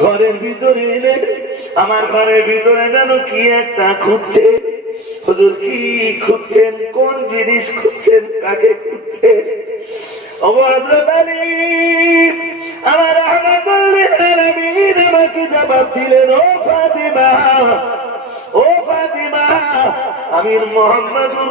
ঘরের ভিতরে এলে আমার ঘরের ভিতরে যেন কি একটা খুঁজছে। হুজুর কি খুঁজছেন? কোন জিনিস খুঁজছেন? কাকে আলী, আমার ফাতিমা আমির মোহাম্মদুর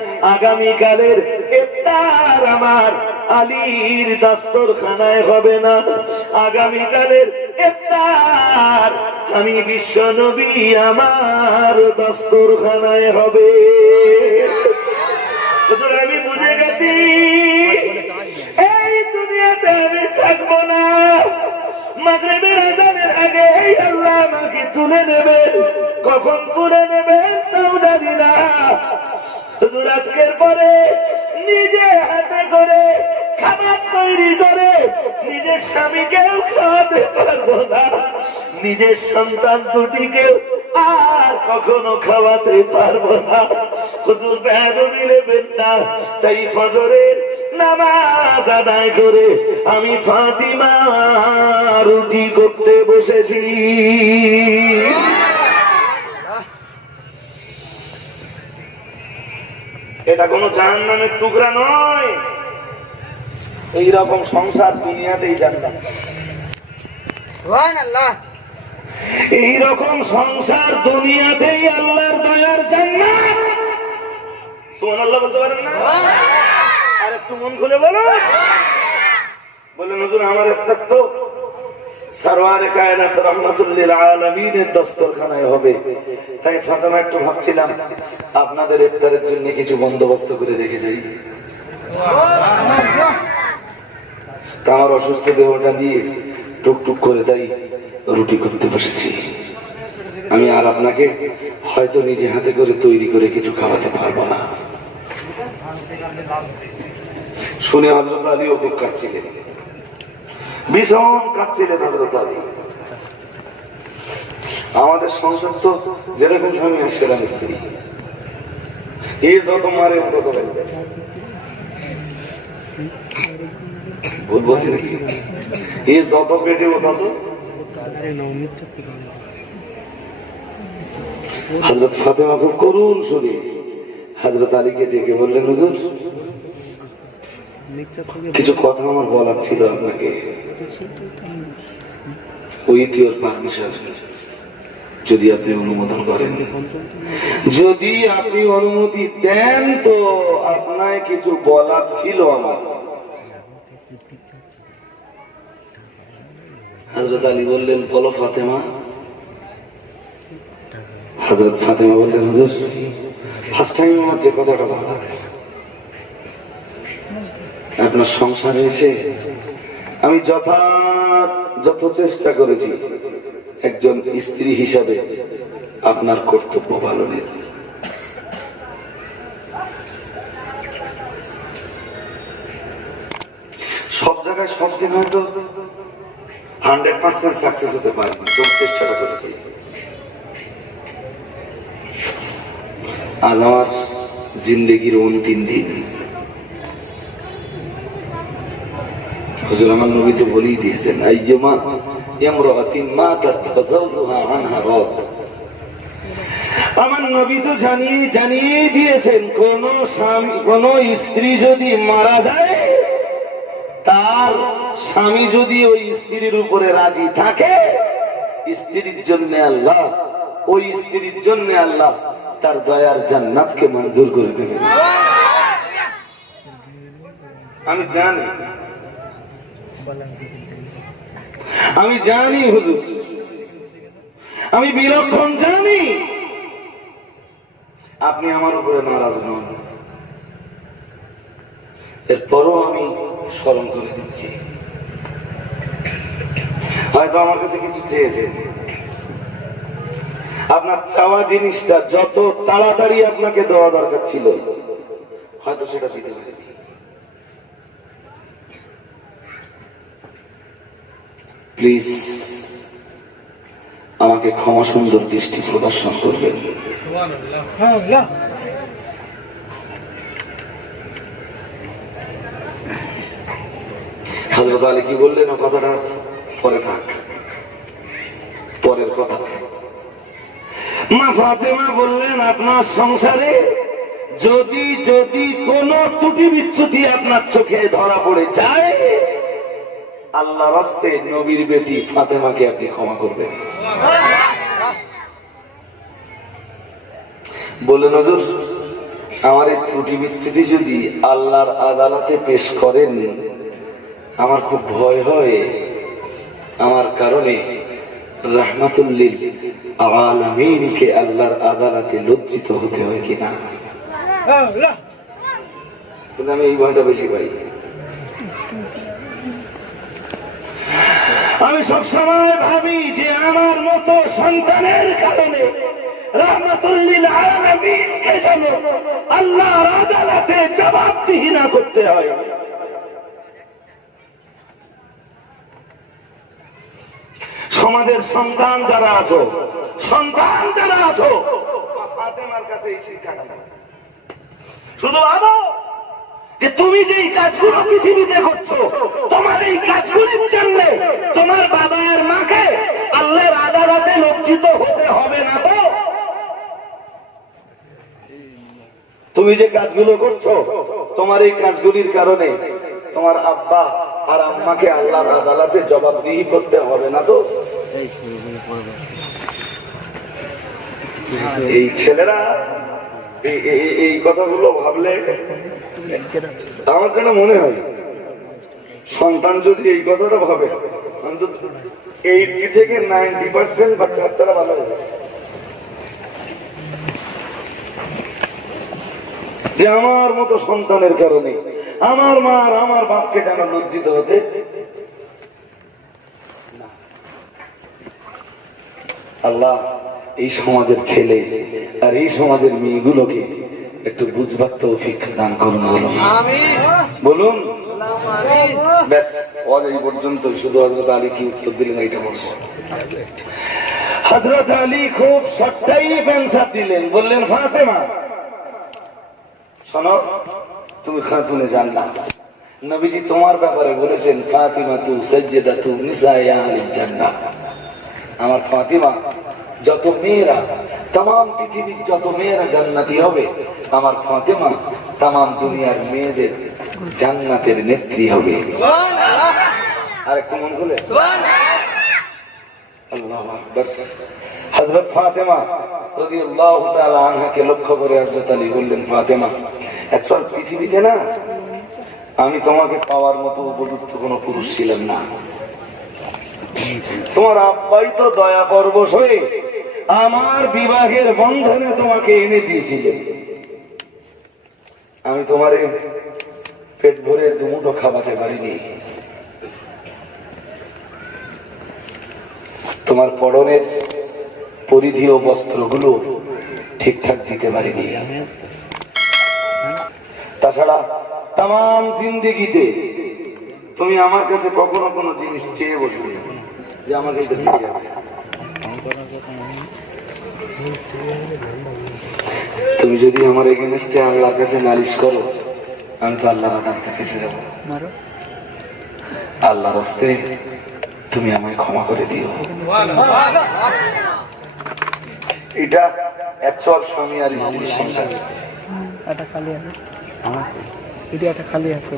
আগামীকালের ইফতার আমার আলীর দস্তরখানায় হবে না। আগামীকালের ইফতার আমি বিশ্ব নবী আমার দস্তরখানায় হবে। আমি বুঝে গেছি। এই দুনিয়াতে আমি থাকব না। মাগরিবের আগে এই আল্লাহ আমাকে তুলে নেবেন। কখন তুলে নেবেন তাও জানি না। হুজুর, আজকের পরে নিজে হাতে করে খাবার তৈরি করে নিজের স্বামীকেও খাওয়াতে পারব না। নিজের সন্তান দুটিকেও আর কখনো খাওয়াতে পারব না। হুজুর বেদমি নেবেন না তাই ফজরের নামাজ আদায় করে আমি ফাতিমা রুটি করতে বসেছি। এটা কোনো জাহান নামের টুকরা নয়। এইরকম সংসার দুনিয়াতেই জানলাম। এইরকম সংসার দুনিয়াতেই আল্লাহর দয়ার জান্নাত। সুবহানাল্লাহ বলতে পারেন না? আর একটু মন খুলে বলো বলে নতুন আমার একটা তো দস্তরখানায় হবে। তাই একটু ভাবছিলাম, আপনাদের ইফতারের জন্য কিছু বন্দোবস্ত করে রেখে যাই। তা আমার অসুস্থ দেহটা দিয়ে টুকটুক করে তাই রুটি করতে বসেছি। আমি আর আপনাকে হয়তো নিজে হাতে করে তৈরি করে কিছু খাওয়াতে পারব না। শুনে হজরত আলীও অপেক্ষা কাঁদছিলেন ভীষণ কাঁদছিলেন হজরত আলী। আমাদের সংসার তো যেরকম স্বামী স্ত্রী। যত মারে ভুল বলছি নাকি? এ যত পেটে হজরত ফাতেমা খুব করুন শুনি হজরত আলীকে ডেকে বললেন, হুজুর কিছু কথা আমার বলার ছিল আপনাকে। উইথ ইউর যদি আপনি অনুমোদন করেন। যদি আপনি অনুমতি দেন তো আপনায় কিছু বলার ছিল আমার। হজরত আলী বললেন, বলো ফাতেমা। হজরত ফাতেমা বললেন, হুজুর ফার্স্ট টাইম আমার যে কথাটা বলা আপনার সংসারে এসে আমি যথা যত চেষ্টা করেছি একজন স্ত্রী হিসাবে আপনার কর্তব্য পালনের। সব জায়গায় সব দিন হয়তো হান্ড্রেড পার্সেন্ট সাকসেস হতে পারে না তবু চেষ্টাটা করেছি। আজ আমার জিন্দগির অন্তিম দিন। নবী তো বলেই দিয়েছেন রাদ আমার নবী তো জানিয়ে দিয়েছেন স্বামী, কোন স্ত্রী যদি মারা যায়, তার স্বামী যদি ওই স্ত্রীর উপরে রাজি থাকে, স্ত্রীর জন্য আল্লাহ, ওই স্ত্রীর জন্য আল্লাহ তার দয়ার জান্নাতকে মঞ্জুর করে দেবে আমি জানি আমি জানি, হুজুর। আমি বিলক্ষণ জানি। আপনি আমার উপরে নারাজ নন এরপরও আমি স্মরণ করে দিচ্ছি। হয়তো আমার কাছে কিছু চেয়েছে। আপনার চাওয়া জিনিসটা যত তাড়াতাড়ি আপনাকে দেওয়া দরকার ছিল, হয়তো সেটা দিতে পারেনি। প্লিজ আমাকে ক্ষমা সুন্দর দৃষ্টি প্রদর্শন করবেন। হাজরত আলী কি বললেন? ও কথাটা পরে থাক। পরের কথা। মা ফাতেমা বললেন, আপনার সংসারে যদি যদি কোন ত্রুটি বিচ্ছুতি আপনার চোখে ধরা পড়ে যায় আল্লাহ রাস্তে নবীর বেটি ফাতেমাকে আপনি ক্ষমা করবেন। বলে, নজর, আমার এই ত্রুটি বিচ্ছুতি যদি আল্লাহর আদালতে পেশ করেন, আমার খুব ভয় হয়। আমার কারণে রাহমাতুল্লিল আলামিনকে আল্লাহর আদালতে লজ্জিত হতে হয় কিনা? আমি এই ভয়টা বেশি পাই। আমি সবসময় ভাবি যে আমার মতো সন্তানের কারণে আদালতে করতে হয়। সমাজের সন্তান যারা আছো, সন্তান যারা আছো কাছে শুধু ভাবো! যে তুমি যেই কাজগুলো পৃথিবীতে করছ, তোমার এই কাজগুলির জন্য তোমার বাবা আর মাকে আল্লাহর আদালতে লজ্জিত হতে হবে না তো? তুমি যে কাজগুলো করছ, তোমার এই কাজগুলির কারণে তোমার আব্বা আর আম্মাকে আল্লাহর আদালতে জবাবদিহি করতে হবে না তো? এই ছেলেরা এই- কথাগুলো ভাবলে আমার যেন মনে হয়, সন্তান যদি এই কথাটা ভাবে এইটি থেকে নাইনটি পার্সেন্ট বাচ্চারা ভালো হবে। যে আমার মতো সন্তানের কারণে আমার মা আমার বাপকে যেন লজ্জিত হতে আল্লাহ এই সমাজের ছেলে আর এই সমাজের মেয়েগুলোকে একটু বুঝবার তৌফিক দান করুন বলুন। বলুন ব্যাস আজ এই পর্যন্ত শুধু হজরত আলী কি উত্তর দিলেন এইটা বলব। হজরত আলী খুব সবটাই ফ্যান্সার দিলেন। বললেন ফাতেমা শোনো তুমি খাতুনে জানলা নবীজি তোমার ব্যাপারে বলেছেন ফাতিমা তু সজ্জেদা তু নিসায় আলিল জান্নাহ আমার ফাতিমা যত মেয়েরা তাম পৃথিবীর যত মেয়েরা জান্নাতি হবে আমার ফাতেমা তাম দুনিয়ার মেয়েদের জান্নাতের নেত্রী হবে। আর একটু মন ফাতেমা আনহাকে লক্ষ্য করে আলী বললেন ফাতেমা পৃথিবীতে না আমি তোমাকে পাওয়ার মতো উপযুক্ত কোনো পুরুষ ছিলাম না। তোমার আব্বাই তো দয়া পরবশ হয়ে আমার বিবাহের বন্ধনে তোমাকে এনে দিয়েছিলেন। আমি তোমার পেট ভরে দুমুটো খাওয়াতে পারিনি। তোমার পরনের পরিধি ও বস্ত্রগুলো ঠিকঠাক দিতে পারিনি। তাছাড়া তাম জিন্দিগিতে তুমি আমার কাছে কখনো কোনো জিনিস চেয়ে বসবে যে আমাকে কাছে দিয়ে যাবে। তুমি যদি আমার এগেনস্টে আল্লাহর কাছে নালিশ করো আমি তো আল্লাহর আদান থেকে এসে যাব। আল্লাহর হস্তে তুমি আমায় ক্ষমা করে দিও। এটা অ্যাকচুয়াল স্বামী আর স্ত্রীর সংসার। এটা খালি এটা একটা খালি আছে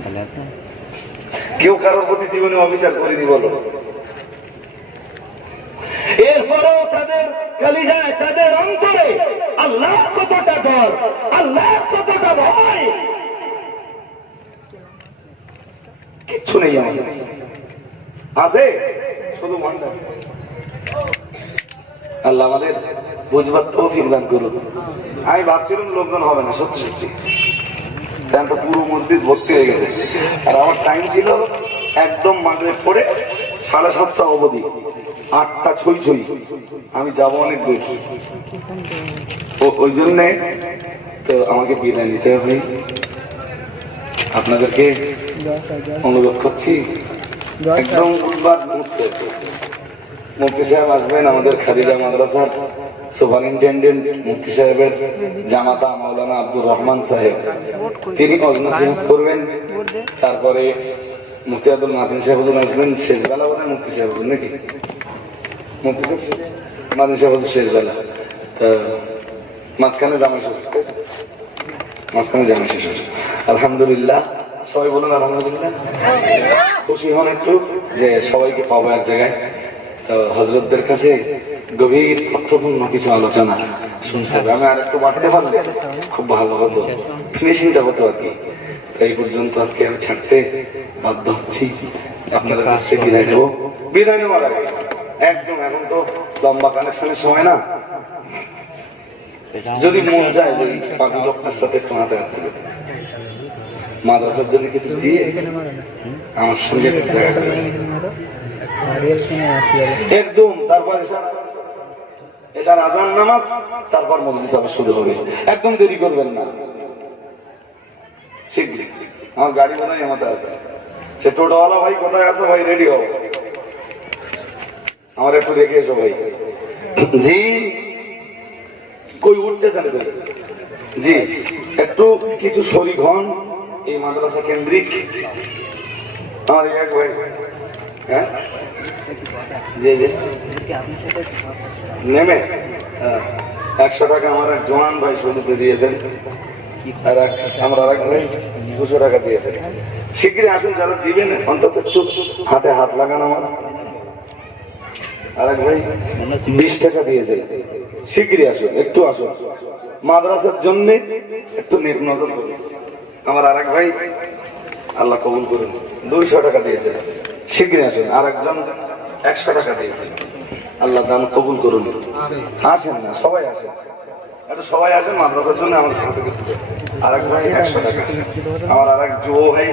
কেউ কারোর প্রতি জীবনে অবিচার করিনি বলো এরপরেও কালিজায় তাদের অন্তরে আল্লাহ কতটা ডর আল্লাহ কতটা ভয় কিচ্ছু নেই আছে? শুধু মনটা আল্লাহ আমাদের বুঝবার তৌফিক দান করুন আমি ভাবছিলাম লোকজন হবে না, সত্যি সত্যি। তো পুরো মসজিদ ভর্তি হয়ে গেছে। আর আমার টাইম ছিল একদম মাগরে পড়ে সাড়ে সাতটা অবধি। আটটা ছই ছই। আমি যাব অনেক দূর। ওই জন্যে তো আমাকে বিদায় নিতে হবে। আপনাদেরকে অনুরোধ করছি, একদম উদ্বাদ মুক্ত সাহেব আসবেন, আমাদের খাদিজা মাদ্রাসার সুপারিনটেন্ডেন্ট মুক্তি সাহেবের জামাতা মাওলানা আব্দুর রহমান সাহেব। তিনি অজনসিহাত করবেন। তারপরে মুফতি আব্দুল মাতিন সাহেব আসবেন। শেষবেলা বোধহয় মুফতি সাহেব নাকি? মুফতি সাহেব মাতিন শেষবেলা তা মাঝখানে জামাই শ্বশুর মাঝখানে জামাই শ্বশুর আলহামদুলিল্লাহ, সবাই বলুন আলহামদুলিল্লাহ। খুশি হন একটু যে সবাইকে পাবো এক জায়গায়। তো হজরতদের কাছে গভীর তথ্যপূর্ণ কিছু আলোচনা শুনতে হবে। আমি আর একটু বাড়তে পারলে খুব ভালো হতো। ফিনিশিংটা হতো আর কি। এই পর্যন্ত আজকে আমি ছাড়তে বাধ্য হচ্ছি। আপনাদের কাছ থেকে বিদায় নেব। বিদায় নেওয়ার আগে একদম, এখন তো লম্বা কানেকশনের সময় না। যদি মন চায় যে এই পাপি লোকটার সাথে একটু হাতে হাত মাদ্রাসার জন্য কিছু দিয়ে আমার সঙ্গে হবে একদম, তারপর এসার আজান নামাজ, তারপর মজলিস আবার শুরু হবে। একদম দেরি করবেন না। শিগগির আমার গাড়ি মনে হয় আমাদের আছে। সে টোটোওয়ালা ভাই কোথায় আছে? ভাই রেডি হও। আমার একটু দেখে এসো ভাই। জি। কই উঠতেছেন জি, একটু কিছু শরীর হন এই মাদ্রাসা কেন্দ্রিক। আমার এক ভাই হ্যাঁ? নেমে। একশো টাকা আমার এক জোয়ান ভাই সমিতি দিয়েছেন। আর এক আমার আর এক ভাই দুশো টাকা দিয়েছেন। শিগগিরই আসুন, যারা দিবেন, অন্তত একটু হাতে হাত লাগান আমার। আর এক ভাই বিশ টাকা দিয়েছে শিগগিরই আসুন একটু আসুন। মাদ্রাসার জন্য একটু করুন। আমার ভাই আল্লাহ কবুল করুন দুইশো টাকা দিয়েছে শিগগিরই আসুন একশো টাকা দিয়েছে আল্লাহ দান কবুল করুন। আসেন না সবাই আসেন। এটা সবাই আসেন মাদ্রাসার জন্য আমার এখান আর এক ভাই একশো টাকা। আমার আর এক যুব ভাই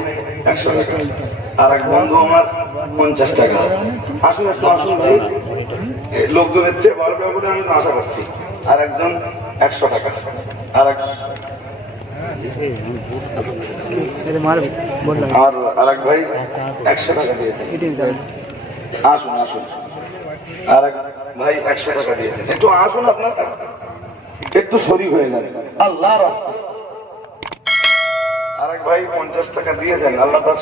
একশো টাকা। আর এক বন্ধু আমার পঞ্চাশ টাকা। আসুন একটু আসুন ভাই। লোকজনের চেয়ে আমি আশা করছি। আর একজন একশো টাকা। আর এক ভাই একশো টাকা আসুন আসুন। ভাই একশো টাকা দিয়েছেন একটু আসুন আপনার। একটু শরীর হয়ে যাবে আল্লাহ রাস্তা। আর এক ভাই পঞ্চাশ টাকা দিয়েছেন। আল্লাহ তার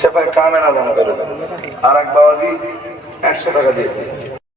সেপায় কামেনা দান করে আর এক বাবাজি একশো টাকা দিয়েছেন